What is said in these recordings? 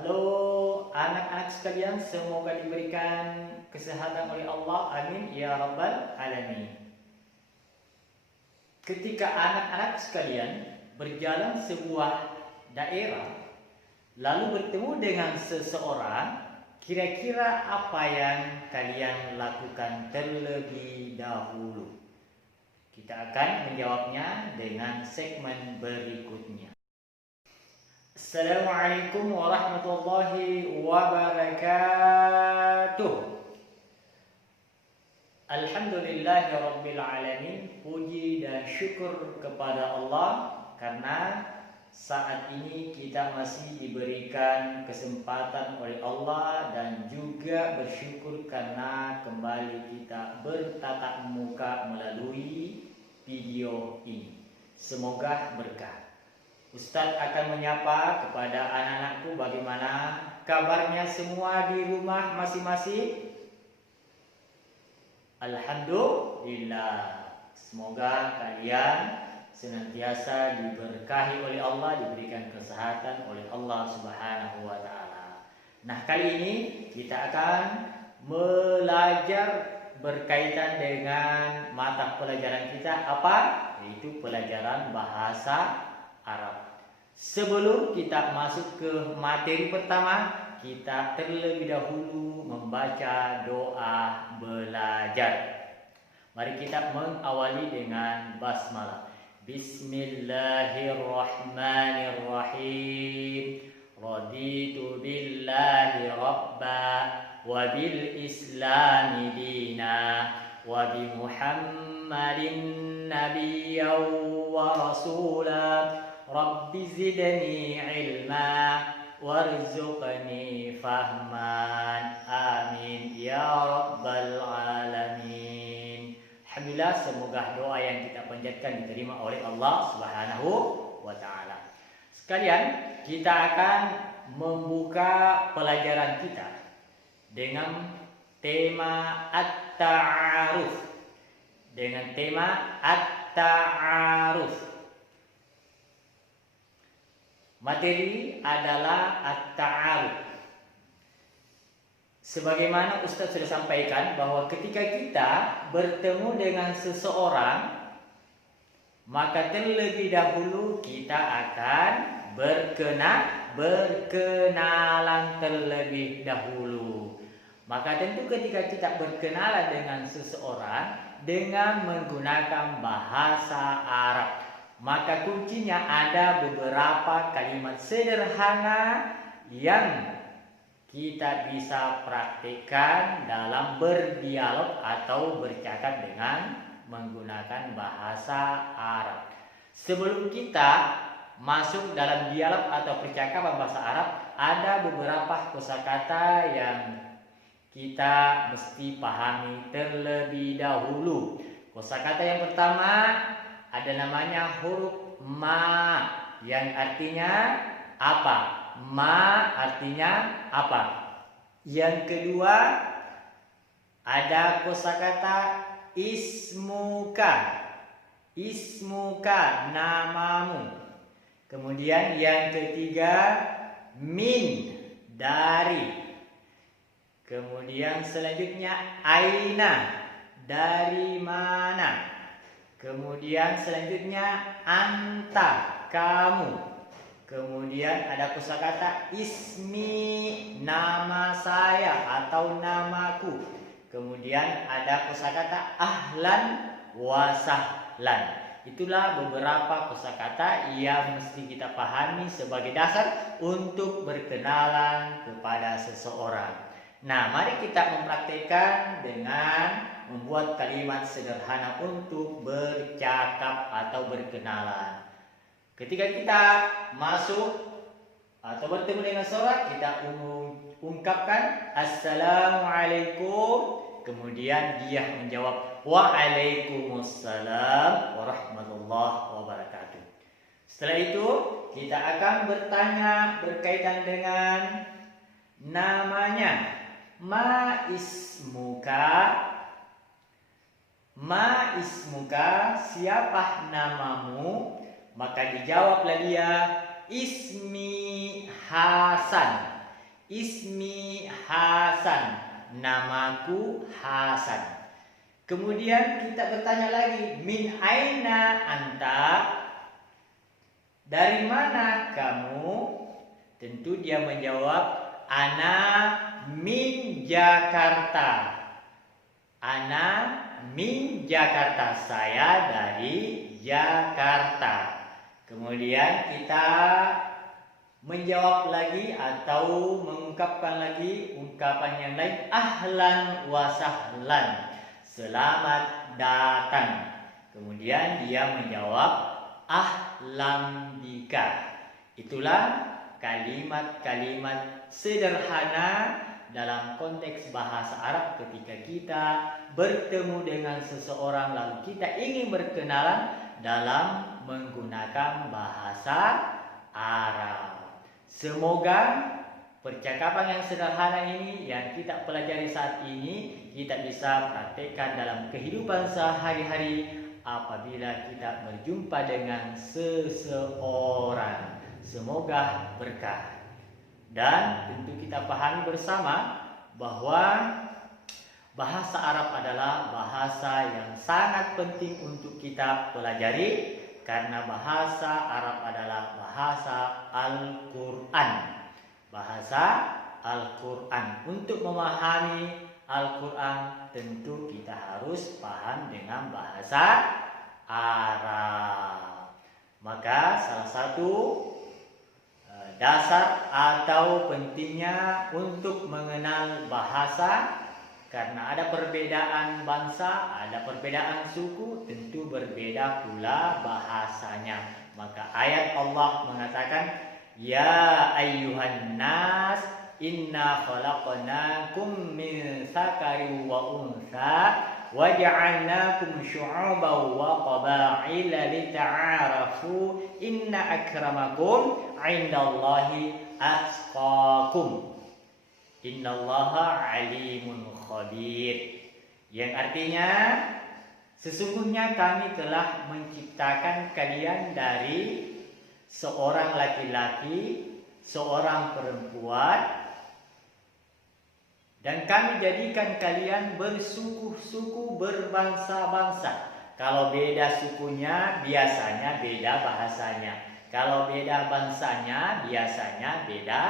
Halo anak-anak sekalian, semoga diberikan kesehatan oleh Allah. Amin ya rabbal alamin. Ketika anak-anak sekalian berjalan sebuah daerah lalu bertemu dengan seseorang, kira-kira apa yang kalian lakukan terlebih dahulu? Kita akan menjawabnya dengan segmen berikutnya. Assalamualaikum warahmatullahi wabarakatuh. Alhamdulillahirabbil alamin. Puji dan syukur kepada Allah karena saat ini kita masih diberikan kesempatan oleh Allah, dan juga bersyukur karena kembali kita bertatap muka melalui video ini. Semoga berkah. Ustadz akan menyapa kepada anak-anakku, bagaimana kabarnya semua di rumah masing-masing? Alhamdulillah. Semoga kalian senantiasa diberkahi oleh Allah, diberikan kesehatan oleh Allah Subhanahu wa taala. Nah, kali ini kita akan belajar berkaitan dengan mata pelajaran kita, apa? Yaitu pelajaran bahasa Arab. Sebelum kita masuk ke materi pertama, kita terlebih dahulu membaca doa belajar. Mari kita mengawali dengan basmalah. Bismillahirrahmanirrahim. Raditu billahi rabba wa bil islami dina wa bi Muhammadin nabiyyan wa rasulah. Rabbi zidni ilma warzuqni fahman. Amin ya rabbal alamin. Alhamdulillah, semoga doa yang kita panjatkan diterima oleh Allah Subhanahu wa taala. Sekalian, kita akan membuka pelajaran kita dengan tema at-ta'aruf. Dengan tema at-ta'aruf. Materi adalah at-ta'aruf. Sebagaimana Ustaz sudah sampaikan bahwa ketika kita bertemu dengan seseorang, maka terlebih dahulu kita akan berkenalan terlebih dahulu. Maka tentu ketika kita berkenalan dengan seseorang dengan menggunakan bahasa Arab, maka kuncinya ada beberapa kalimat sederhana yang kita bisa praktikkan dalam berdialog atau bercakap dengan menggunakan bahasa Arab. Sebelum kita masuk dalam dialog atau percakapan bahasa Arab, ada beberapa kosakata yang kita mesti pahami terlebih dahulu. Kosakata yang pertama ada namanya huruf ma, yang artinya apa? Ma artinya apa? Yang kedua ada kosakata ismuka. Ismuka, namamu. Kemudian yang ketiga min, dari. Kemudian selanjutnya aina, dari mana. Kemudian selanjutnya anta, kamu. Kemudian ada kosakata ismi, nama saya atau namaku. Kemudian ada kosakata ahlan wa sahlan. Itulah beberapa kosakata yang mesti kita pahami sebagai dasar untuk berkenalan kepada seseorang. Nah, mari kita mempraktikkan dengan membuat kalimat sederhana untuk bercakap atau berkenalan. Ketika kita masuk atau bertemu dengan seorang, kita ungkapkan Assalamualaikum. Kemudian dia menjawab Waalaikumsalam warahmatullahi wabarakatuh. Setelah itu kita akan bertanya berkaitan dengan namanya. Ma ismuka? Ma ismuka, siapa namamu? Maka dijawablah dia, ismi Hasan. Ismi Hasan, namaku Hasan. Kemudian kita bertanya lagi, min aina anta? Dari mana kamu? Tentu dia menjawab, ana min Jakarta. Ana min Jakarta. Saya dari Jakarta. Kemudian kita menjawab lagi atau mengungkapkan lagi ungkapan yang lain, ahlan wa sahlan. Selamat datang. Kemudian dia menjawab, ahlan bika. Itulah kalimat-kalimat sederhana dalam konteks bahasa Arab ketika kita bertemu dengan seseorang lalu kita ingin berkenalan dalam menggunakan bahasa Arab. Semoga percakapan yang sederhana ini yang kita pelajari saat ini kita bisa praktekkan dalam kehidupan sehari-hari apabila kita berjumpa dengan seseorang. Semoga berkah. Dan tentu kita pahami bersama bahwa bahasa Arab adalah bahasa yang sangat penting untuk kita pelajari karena bahasa Arab adalah bahasa Al-Quran. Bahasa Al-Quran. Untuk memahami Al-Quran tentu kita harus paham dengan bahasa Arab. Maka salah satu dasar atau pentingnya untuk mengenal bahasa, karena ada perbedaan bangsa, ada perbedaan suku, tentu berbeda pula bahasanya. Maka ayat Allah mengatakan, ya ayyuhan nas inna khalaqnakum min dzakarin wa untha wa ja'alnakum syu'uban wa qaba'ila lita'arafu inna akramakum 'indallahi atqakum innallaha 'alimun khabir. Yang artinya sesungguhnya kami telah menciptakan kalian dari seorang laki-laki, seorang perempuan, dan kami jadikan kalian bersuku-suku, berbangsa-bangsa. Kalau beda sukunya, biasanya beda bahasanya. Kalau beda bangsanya, biasanya beda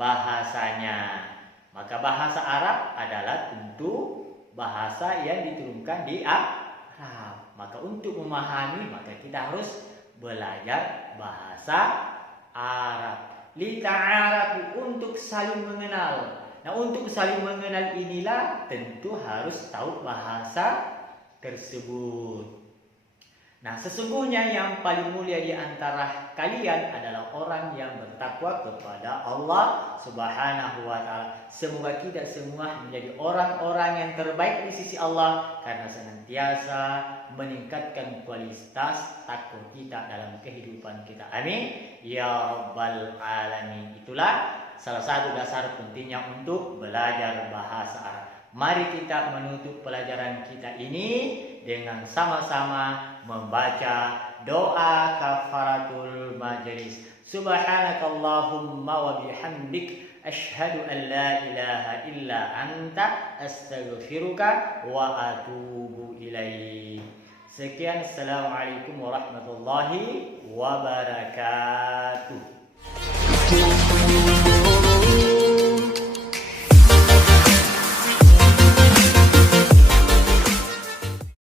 bahasanya. Maka bahasa Arab adalah tentu bahasa yang diturunkan di Arab. Maka untuk memahami, maka kita harus belajar bahasa Arab. Lita'arafu, untuk saling mengenal. Nah, untuk saling mengenal inilah tentu harus tahu bahasa tersebut. Nah, sesungguhnya yang paling mulia di antara kalian adalah orang yang bertakwa kepada Allah Subhanahu wa taala. Semoga kita semua menjadi orang-orang yang terbaik di sisi Allah karena senantiasa meningkatkan kualitas takwa kita dalam kehidupan kita. Amin ya rabbal alamin. Itulah salah satu dasar pentingnya untuk belajar bahasa Arab. Mari kita menutup pelajaran kita ini dengan sama-sama membaca doa kafaratul majlis. Subhanakallahumma wa bihamdik asyhadu an la ilaha illa anta astaghfiruka wa atubu ilaik. Sekian, assalamualaikum warahmatullahi wabarakatuh.